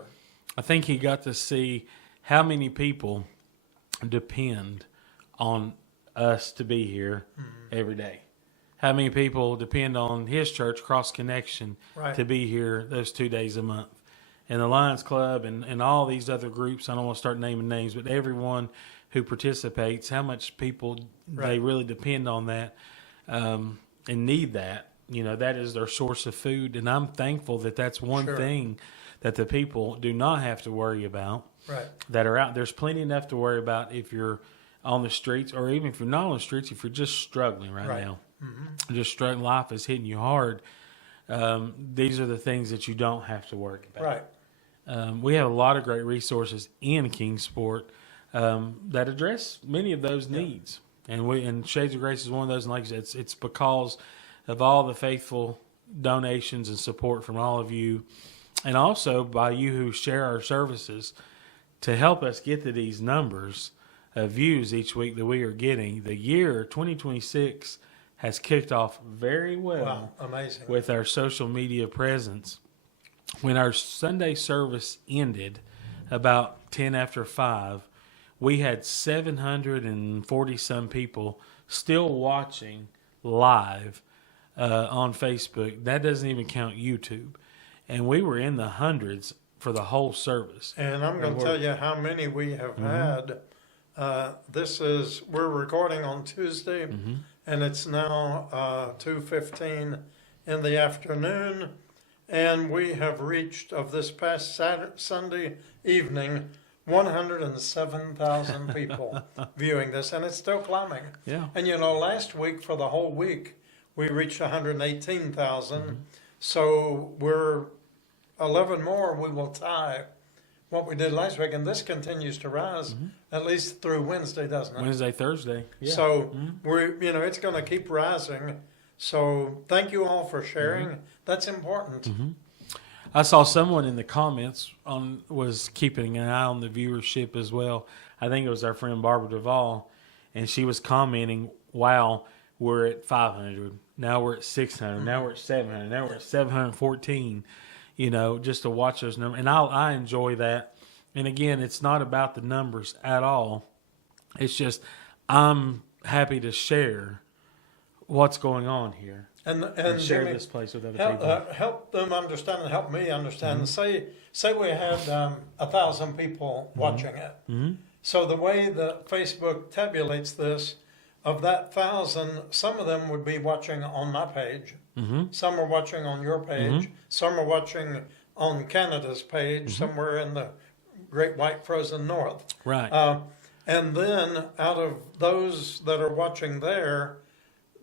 I think he got to see how many people depend on us to be here every day. How many people depend on his church, Cross Connection, to be here those 2 days a month. And the Lions Club and all these other groups, I don't want to start naming names, but everyone who participates, how much people they really depend on that and need that. You know, that is their source of food. And I'm thankful that that's one thing that the people do not have to worry about that are out. There's plenty enough to worry about if you're on the streets, or even if you're not on the streets, if you're just struggling right now. Just struggling, life is hitting you hard. These are the things that you don't have to worry about. We have a lot of great resources in Kingsport that address many of those needs. And Shades of Grace is one of those. And like I said, it's because of all the faithful donations and support from all of you, and also by you who share our services to help us get to these numbers of views each week that we are getting. The year 2026 has kicked off very well. Wow, amazing. With our social media presence. When our Sunday service ended about 10 after 5, we had 740 some people still watching live on Facebook. That doesn't even count YouTube. And we were in the hundreds for the whole service. And I'm going to tell you how many we have had. We're recording on Tuesday, and it's now 2:15 in the afternoon. And we have reached, of this past Sunday evening, 107,000 people viewing this, and it's still climbing. And you know, last week for the whole week, we reached 118,000. So we're 11 more. We will tie what we did last week, and this continues to rise at least through Wednesday, doesn't it? Wednesday, Thursday. So it's going to keep rising. So thank you all for sharing. That's important. I saw someone in the comments was keeping an eye on the viewership as well. I think it was our friend Barbara Duvall, and she was commenting, "Wow, we're at 500. Now we're at 600. Now we're at 700. Now we're at 714." You know, just to watch those numbers, and I enjoy that. And again, it's not about the numbers at all. It's just I'm happy to share what's going on here and share Jimmy, this place with other people. Help them understand and help me understand. Say we had 1,000 people watching it. So the way that Facebook tabulates this, of that 1,000, some of them would be watching on my page. Some are watching on your page. Some are watching on Canada's page, somewhere in the Great White Frozen North. And then out of those that are watching there,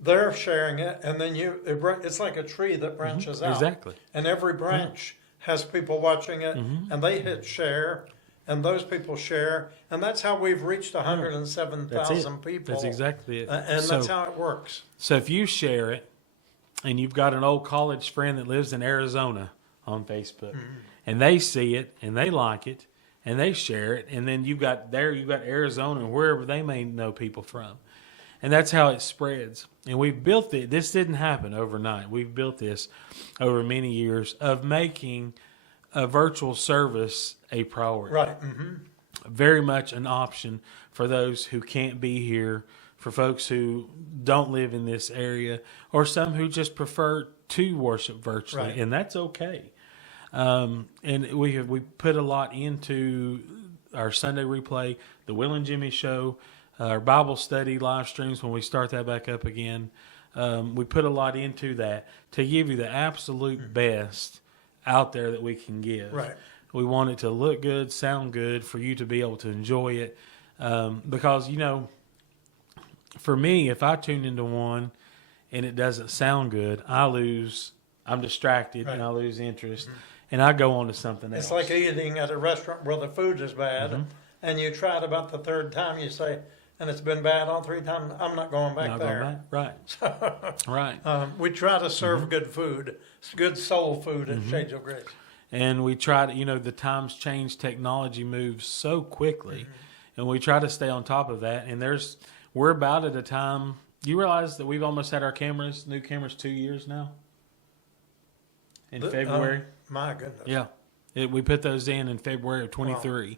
they're sharing it, and then it's like a tree that branches out. Exactly. And every branch has people watching it, and they hit share, and those people share, and that's how we've reached 107,000 people. That's exactly it. And that's how it works. So if you share it, and you've got an old college friend that lives in Arizona on Facebook, and they see it, and they like it, and they share it, and then you've got Arizona, and wherever they may know people from. And that's how it spreads. And we've built it. This didn't happen overnight. We've built this over many years of making a virtual service a priority. Very much an option for those who can't be here, for folks who don't live in this area, or some who just prefer to worship virtually, and that's okay. And we put a lot into our Sunday replay, the Will and Jimmy show, our Bible study live streams when we start that back up again. We put a lot into that to give you the absolute best out there that we can give. Right. We want it to look good, sound good, for you to be able to enjoy it. Because, for me, if I tune into one and it doesn't sound good, I'm distracted, and I lose interest, and I go on to something else. It's like eating at a restaurant where the food is bad, and you try it about the third time, you say, and it's been bad all three times, I'm not going back Not there. going back. Right. Right. We try to serve good food, good soul food at Shades of Grace. And we try to, the times change, technology moves so quickly, and we try to stay on top of that. And we're about at a time. You realize that we've almost had our new cameras 2 years now? In February. My goodness. Yeah. We put those in February of 23. Wow.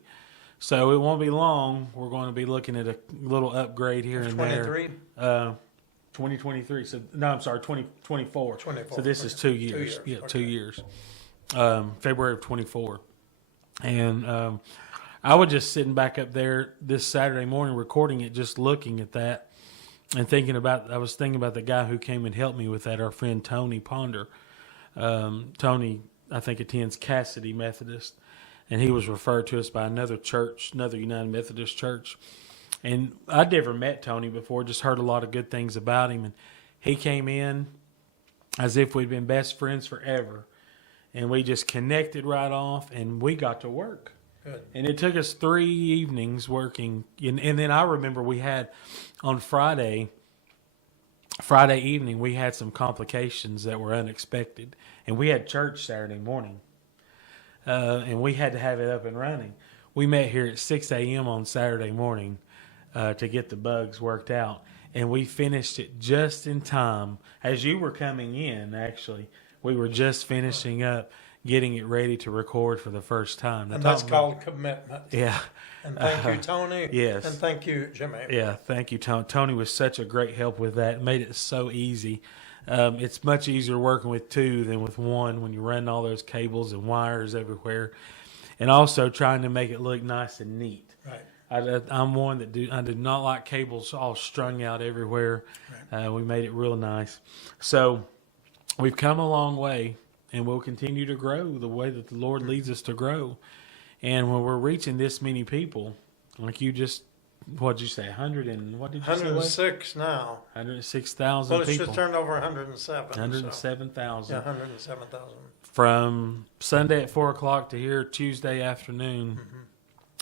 So it won't be long. We're going to be looking at a little upgrade here and 23? there. 2023. So no, I'm sorry, 2024. 24. So this is 2 years. 2 years. Yeah, Okay. 2 years. February of 24. And I was just sitting back up there this Saturday morning recording it, just looking at that and I was thinking about the guy who came and helped me with that, our friend Tony Ponder. Tony, I think, attends Cassidy Methodist, and he was referred to us by another church, another United Methodist church. And I'd never met Tony before, just heard a lot of good things about him. And he came in as if we'd been best friends forever. And we just connected right off, and we got to work. Good. And it took us 3 evenings working. And then I remember we had on Friday evening, we had some complications that were unexpected. And we had church Saturday morning. And we had to have it up and running. We met here at 6 a.m. on Saturday morning to get the bugs worked out. And we finished it just in time. As you were coming in, actually, we were just finishing up, getting it ready to record for the first time. And that's called commitment. Yeah. And thank you, Tony. Yes. And thank you, Jimmy. Yeah, thank you, Tony. Tony was such a great help with that. It made it so easy. It's much easier working with two than with one when you run all those cables and wires everywhere. And also trying to make it look nice and neat. Right. I'm one that I did not like cables all strung out everywhere. Right. We made it real nice. So we've come a long way, and we'll continue to grow the way that the Lord leads us to grow. And when we're reaching this many people, like you just, what'd you say, 100 and what did you say? 106 now. 106,000 Well, it's people. just turned over 107. 107,000. Yeah, 107,000. From Sunday at 4 o'clock to here Tuesday afternoon.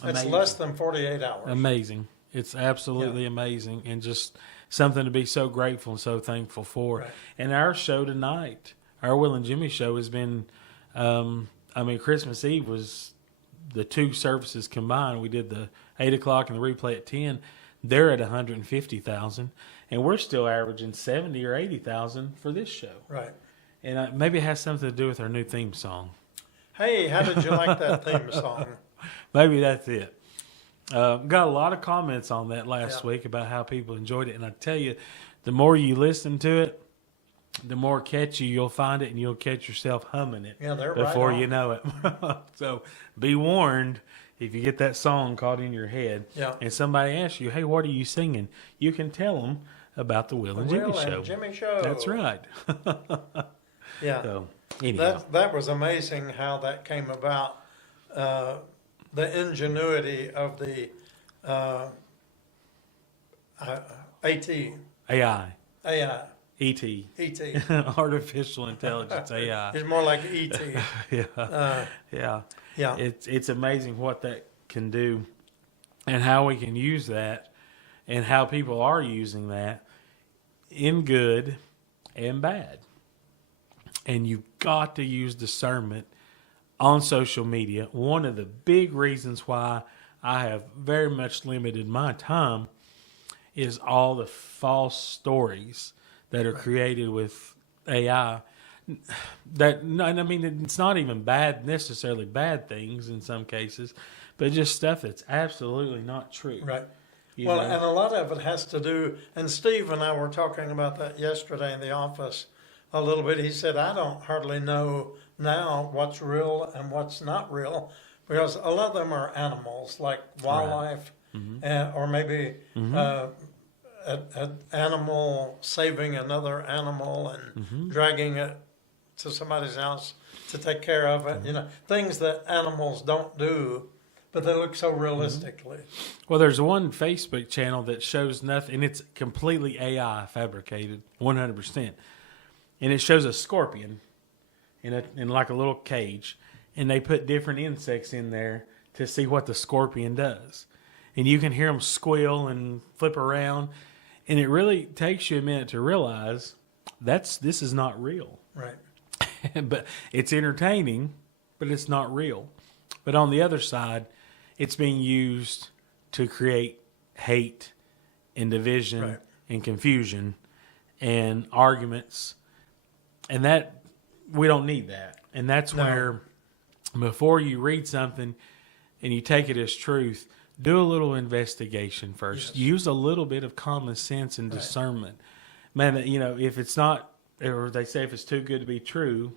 It's less than 48 hours. Amazing. It's absolutely amazing, and just something to be so grateful and so thankful for. Right. And our show tonight, our Will and Jimmy show, has been, Christmas Eve was the two services combined. We did the 8 o'clock and the replay at 10. They're at 150,000, and we're still averaging 70 or 80,000 for this show. Right. And maybe it has something to do with our new theme song. Hey, how did you like that theme song? Maybe that's it. Got a lot of comments on that last week about how people enjoyed it. And I tell you, the more you listen to it, the more catchy you'll find it, and you'll catch yourself humming it before you know it. So be warned, if you get that song caught in your head and somebody asks you, hey, what are you singing? You can tell them about the Will and Jimmy Show. Jimmy Show. That's right. Yeah. So, anyhow. That was amazing how that came about. The ingenuity of the AI. E.T. Artificial intelligence, AI. It's more like E.T. Yeah. Yeah. It's amazing what that can do, and how we can use that, and how people are using that in good and bad. And you've got to use discernment on social media. One of the big reasons why I have very much limited my time is all the false stories that are created with AI. It's not even necessarily bad things in some cases, but just stuff that's absolutely not true. Right. You Well, know? and a lot of it has to do, and Steve and I were talking about that yesterday in the office a little bit. He said, I don't hardly know now what's real and what's not real, because a lot of them are animals, like wildlife, or maybe an animal saving another animal and dragging it to somebody's house to take care of it. You know, things that animals don't do, but they look so realistically. Well, there's one Facebook channel that shows nothing, and it's completely AI fabricated, 100%. And it shows a scorpion in like a little cage, and they put different insects in there to see what the scorpion does. And you can hear them squeal and flip around, and it really takes you a minute to realize this is not real. Right. But it's entertaining, but it's not real. But on the other side, it's being used to create hate and division Right. and confusion and arguments. And that we don't need that. And that's where before you read something and you take it as truth, do a little investigation first. Yes. Use a little bit of common sense and discernment. Man, you know, if it's not, or they say if it's too good to be true,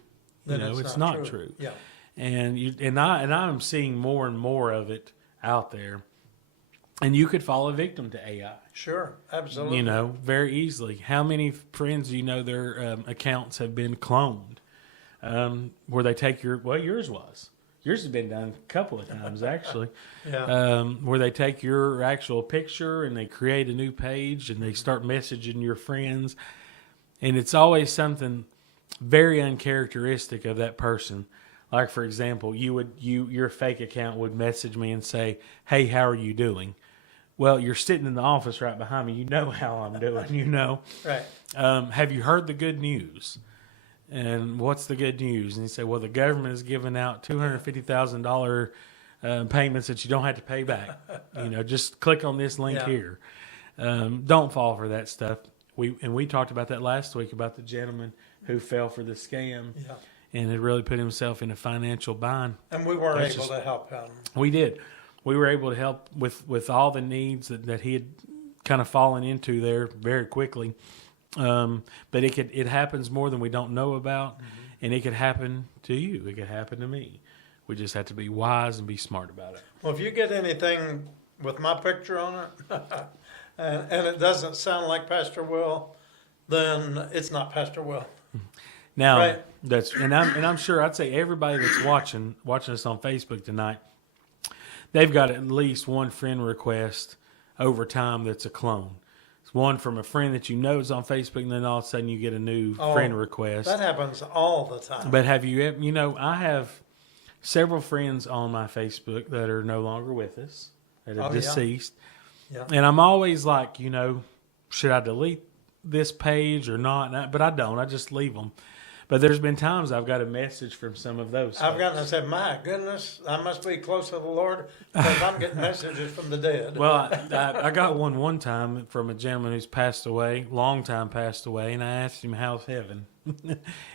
Then it's not true. Yeah. And I'm seeing more and more of it out there. And you could fall a victim to AI. Sure. Absolutely. You know, very easily. How many friends do you know their accounts have been cloned? Where they take yours was. Yours has been done a couple of times, actually. Yeah. Where they take your actual picture and they create a new page and they start messaging your friends. And it's always something very uncharacteristic of that person. Like, for example, your fake account would message me and say, "Hey, how are you doing?" Well, you're sitting in the office right behind me. You know how I'm doing, you know. Right. Have you heard the good news? And what's the good news? And you say, well, the government is giving out $250,000 payments that you don't have to pay back. You know, just click on this link here. Don't fall for that stuff. We talked about that last week about the gentleman who fell for the scam and had really put himself in a financial bind. And we weren't able to help him. We did. We were able to help with all the needs that he had kind of fallen into there very quickly. But it happens more than we don't know about, and it could happen to you. It could happen to me. We just have to be wise and be smart about it. Well, if you get anything with my picture on it, and it doesn't sound like Pastor Will, then it's not Pastor Will. Now, Right. I'm sure I'd say everybody that's watching us on Facebook tonight, they've got at least one friend request over time that's a clone. It's one from a friend that you know is on Facebook, and then all of a sudden you get a new friend request. That happens all the time. But have you ever, I have several friends on my Facebook that are no longer with us, that are deceased. Yeah. And I'm always like, should I delete this page or not? But I don't. I just leave them. But there's been times I've got a message from some of those. I've gotten to say, my goodness, I must be close to the Lord because I'm getting messages from the dead. Well, I got one time from a gentleman who's passed away, long time passed away, and I asked him, how's heaven?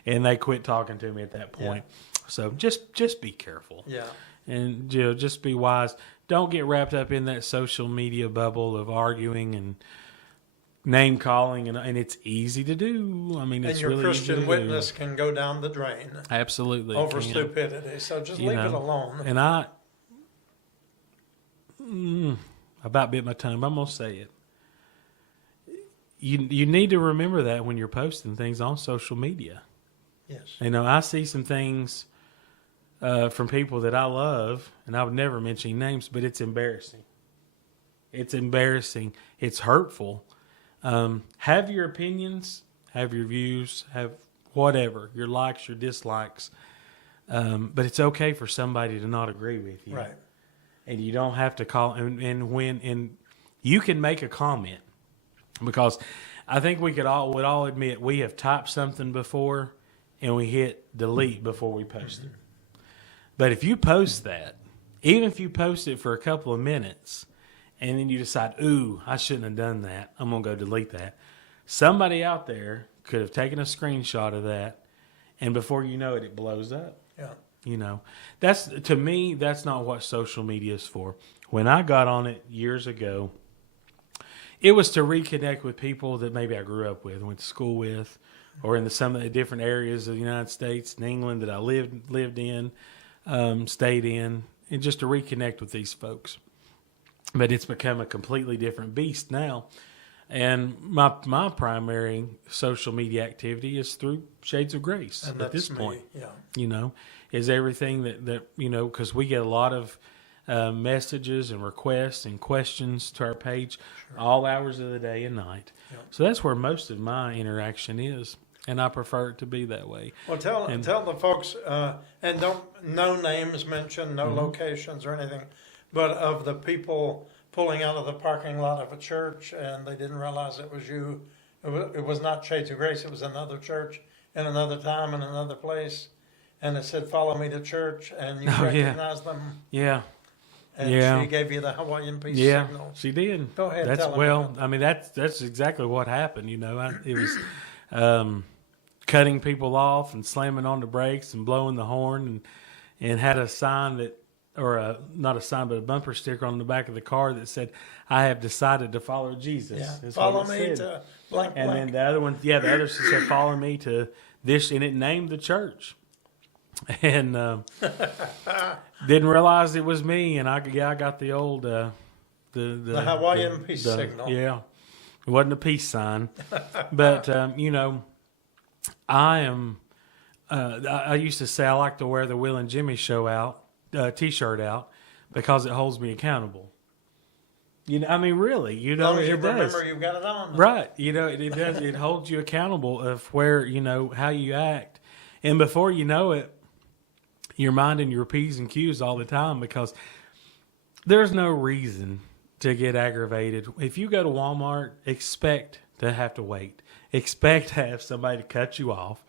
And they quit talking to me at that point. Yeah. So just be careful. Yeah. And just be wise. Don't get wrapped up in that social media bubble of arguing and name calling, and it's easy to do. I mean, it's your really Christian easy to witness can go down the drain. Absolutely. Over stupidity. So just leave it alone. And I about bit my tongue, but I'm going to say it. You need to remember that when you're posting things on social media. Yes. I see some things from people that I love, and I would never mention names, but it's embarrassing. It's embarrassing. It's hurtful. Have your opinions, have your views, have whatever, your likes, your dislikes. But it's okay for somebody to not agree with you. Right. And you don't have to call, and you can make a comment, because I think would all admit we have typed something before and we hit delete before we post it. But if you post that, even if you post it for a couple of minutes, and then you decide, ooh, I shouldn't have done that, I'm going to go delete that. Somebody out there could have taken a screenshot of that, and before you know it, it blows up. Yeah. To me, that's not what social media is for. When I got on it years ago, it was to reconnect with people that maybe I grew up with, went to school with, or in some of the different areas of the United States and England that I lived in, stayed in, and just to reconnect with these folks. But it's become a completely different beast now. And my primary social media activity is through Shades of Grace And at this that's point. me, yeah. You know, is everything that you know, because we get a lot of messages and requests and questions to our page all hours of the day and night. Yeah. So that's where most of my interaction is, and I prefer it to be that way. Well, tell the folks, and no names mentioned, no locations or anything, but of the people pulling out of the parking lot of a church and they didn't realize it was you. It was not Shades of Grace. It was another church in another time in another place. And it said, "Follow me to church," and you recognized them. Yeah. And she gave you the Hawaiian peace signal. She did. Go ahead. That's tell them well. about that. I mean, that's exactly what happened. You know, it was cutting people off and slamming on the brakes and blowing the horn, and had a sign that, or not a sign, but a bumper sticker on the back of the car that said, "I have decided to follow Jesus." Yeah. Is Follow what it me said. to blank And blank. then the other one, the other said, "Follow me to this," and it named the church. And didn't realize it was me, and I got the old the Hawaiian peace signal. Yeah, it wasn't a peace sign, but you know, I am. I used to say I like to wear the Will and Jimmy show T-shirt out because it holds me accountable. You know, I mean, really, you know, As long as you it does. remember you've got it on. Right. You know, it does. It holds you accountable of where, you know, how you act. And before you know it, you're minding your P's and Q's all the time because there's no reason to get aggravated. If you go to Walmart, expect to have to wait. Expect to have somebody to cut you off,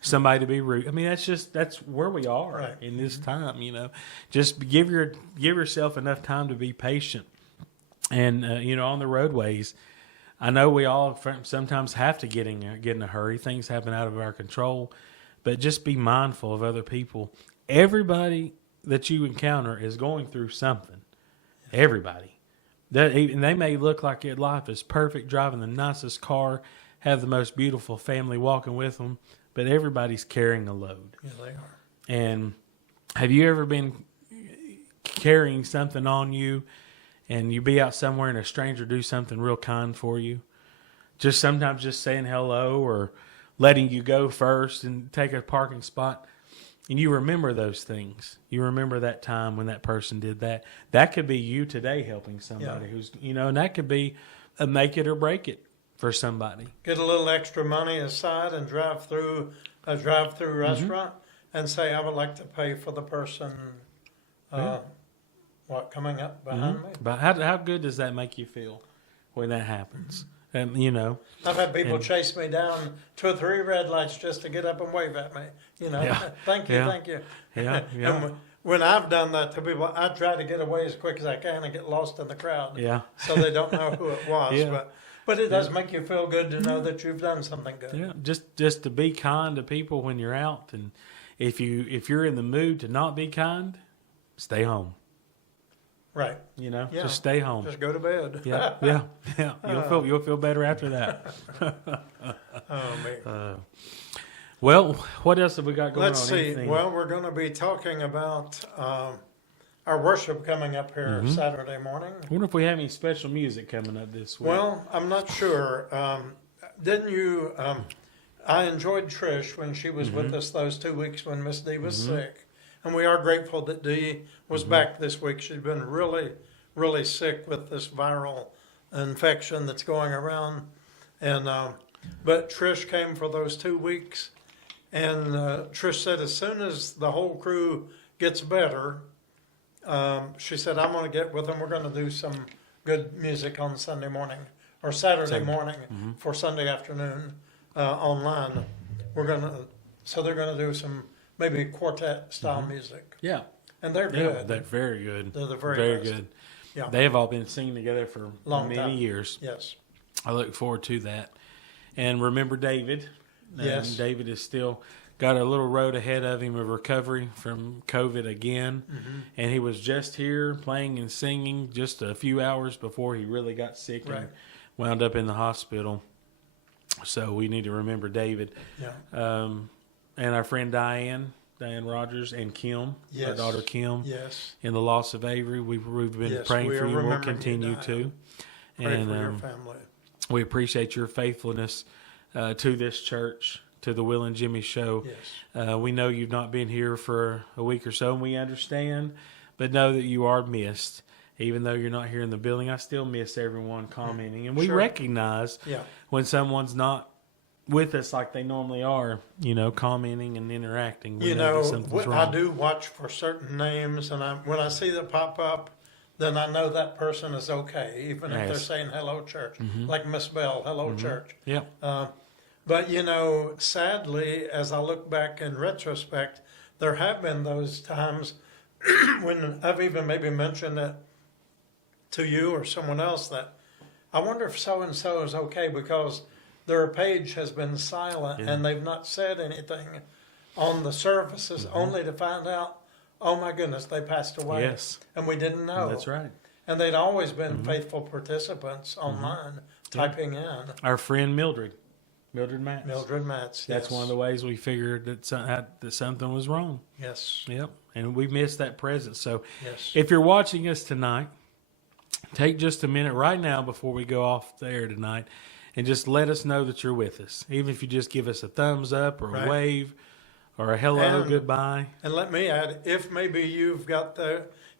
somebody to be rude. I mean, that's where we are Right. in this time, you know. Just give yourself enough time to be patient. And, you know, on the roadways, I know we all sometimes have to get in a hurry. Things happen out of our control. But just be mindful of other people. Everybody that you encounter is going through something. Everybody. And they may look like life is perfect, driving the nicest car, have the most beautiful family walking with them, but everybody's carrying a load. Yeah, they are. And have you ever been carrying something on you and you be out somewhere and a stranger do something real kind for you? Just sometimes just saying hello or letting you go first and take a parking spot. And you remember those things. You remember that time when that person did that. That could be you today helping somebody who's, you know, and that could be a make it or break it for somebody. Get a little extra money aside and drive through a drive-through restaurant and say, "I would like to pay for the person, coming up behind me." But how good does that make you feel when that happens? And, you know. I've had people chase me down 2 or 3 red lights just to get up and wave at me. You know, thank you, thank you. Yeah, yeah. And when I've done that to people, I try to get away as quick as I can and get lost in the crowd. Yeah. So they don't know who it was. Yeah. But it does make you feel good to know that you've done something good. Yeah, just to be kind to people when you're out, and if you're in the mood to not be kind, stay home. Right. You know, Yeah. just stay home. Just go to bed. Yeah. You'll feel better after that. Oh, man. Well, what else have we got going Let's on? see. Anything? Well, we're going to be talking about our worship coming up here Saturday morning. I wonder if we have any special music coming up this week. Well, I'm not sure. Didn't you? I enjoyed Trish when she was with us those 2 weeks when Miss Dee was sick. And we are grateful that Dee was back this week. She'd been really, really sick with this viral infection that's going around. And but Trish came for those 2 weeks. And Trish said as soon as the whole crew gets better, she said, I'm going to get with them. We're going to do some good music on Sunday morning or Saturday morning for Sunday afternoon online. So they're going to do some maybe quartet style music. Yeah. And they're Yeah, good. they're very good. They're the very best. good. Yeah. They have all been singing together for Long many time. years. Yes. I look forward to that. And remember David. Yes. David is still got a little road ahead of him of recovery from COVID again. And he was just here playing and singing just a few hours before he really got sick and wound up in the hospital. So we need to remember David. Yeah. And our friend Diane Rogers, and Kim, our daughter Kim, in the loss of Avery. We've been praying for you. We'll continue to. Pray And for your family. We appreciate your faithfulness to this church, to the Will and Jimmy Show. Yes. We know you've not been here for a week or so, and we understand, but know that you are missed. Even though you're not here in the building, I still miss everyone commenting. And we Sure. recognize when someone's not with us like they normally are, commenting and interacting. We know that something's wrong. I do watch for certain names, and when I see that pop up, then I know that person is okay, even if they're saying hello, church. Like Miss Bell, hello, church. Yep. But, sadly, as I look back in retrospect, there have been those times when I've even maybe mentioned it to you or someone else that I wonder if so-and-so is okay because their page has been silent and they've not said anything on the services only to find out, oh my goodness, they passed away. Yes. And we didn't know. That's right. And they'd always been faithful participants online, typing in. Our friend Mildred Matz. Mildred Matz, That's one of the ways we figured that something was wrong. Yes. Yep. And we missed that presence. So Yes. if you're watching us tonight, take just a minute right now before we go off the air tonight and just let us know that you're with us. Even if you just give us a thumbs up or a wave or a hello, goodbye. And let me add, if maybe you've got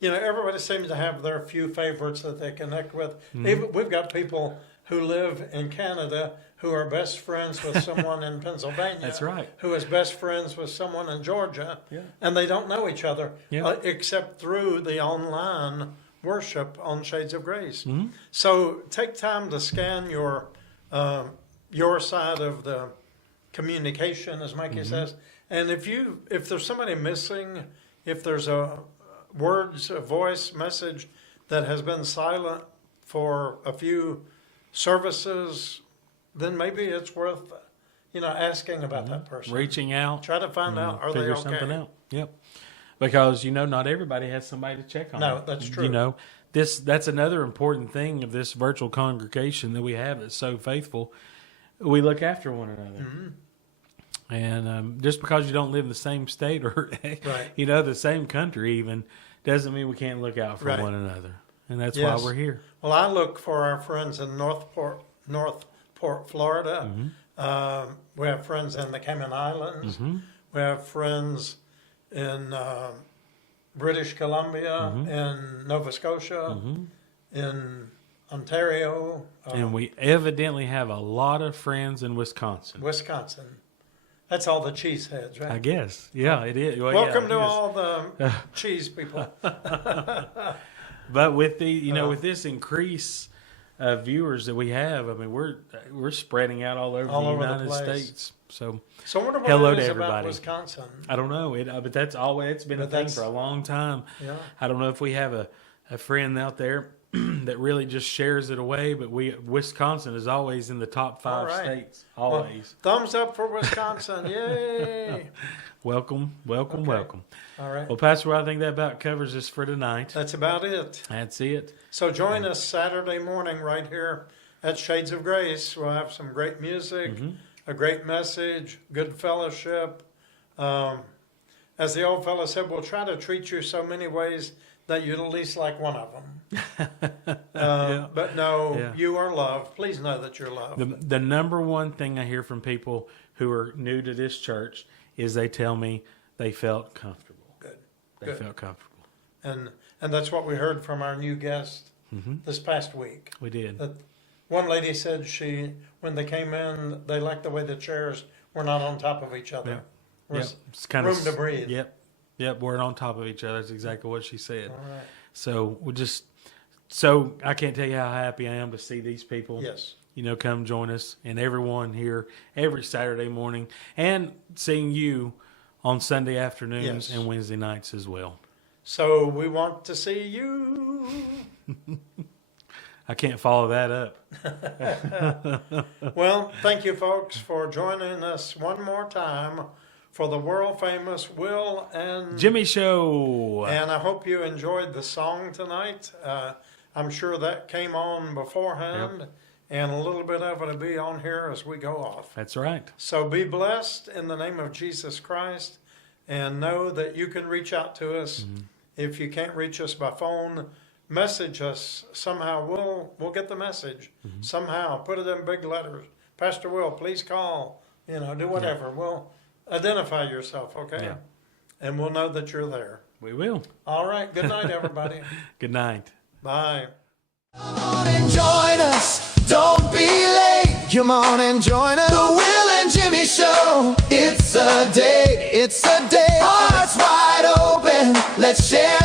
everybody seems to have their few favorites that they connect with. Even, we've got people who live in Canada who are best friends with someone in Pennsylvania. That's right. Who is best friends with someone in Georgia. Yeah. And they don't know each other except through the online worship on Shades of Grace. Mm-hmm. So take time to scan your side of the communication, as Mikey says. And if there's somebody missing, if there's a voice message that has been silent for a few services, then maybe it's worth asking about that person, reaching out, try to find out are they figure okay. something out. Yep. Because not everybody has somebody to check on. No, that's true. That's another important thing of this virtual congregation that we have that's so faithful. We look after one another. And just because you don't live in the same state or the same country even doesn't mean we can't look out for one another. And that's why we're here. Well, I look for our friends in Northport, Florida. We have friends in the Cayman Islands. We have friends in British Columbia, in Nova Scotia, in Ontario. And we evidently have a lot of friends in Wisconsin. That's all the cheeseheads, right? I guess. Yeah, it is. Well, Welcome to all the cheese people. But with the with this increase of viewers that we have, I mean we're spreading out all over the United States. So I wonder what hello it is to everybody. about Wisconsin. I don't know, but that's always it's been a thing for a long time. Yeah. I don't know if we have a friend out there that really just shares it away, but Wisconsin is always in the top 5 states. Always. Well, thumbs up for Wisconsin. Yay. Welcome. All right. Well, Pastor, I think that about covers us for tonight. That's about it. That's it. So join us Saturday morning right here at Shades of Grace. We'll have some great music, a great message, good fellowship. As the old fellow said, we'll try to treat you so many ways that you'd at least like one of them. But no, you are loved. Please know that you're loved. The number one thing I hear from people who are new to this church is they tell me they felt comfortable. They felt comfortable. And that's what we heard from our new guest this past week. We did. That one lady said when they came in, they liked the way the chairs were not on top of each other. It's kind room to breathe. Yep, we're on top of each other. That's exactly what she said. All right. So I can't tell you how happy I am to see these people. Yes. Come join us, and everyone here every Saturday morning, and seeing you on Sunday afternoons and Wednesday nights as well. So we want to see you. I can't follow that up. Well, thank you, folks, for joining us one more time for the world-famous Will and Jimmy Show. And I hope you enjoyed the song tonight. I'm sure that came on beforehand, and a little bit of it will be on here as we go off. That's right. So be blessed in the name of Jesus Christ, and know that you can reach out to us. If you can't reach us by phone, message us somehow. We'll get the message somehow. Put it in big letters. Pastor Will, please call. You know, do whatever. We'll identify yourself, okay? Yeah. And we'll know that you're there. We will. All right. Good night, everybody. Good night. Bye. Come on and join us. Don't be late. Come on and join us. The Will and Jimmy Show. It's a day. Hearts wide open. Let's share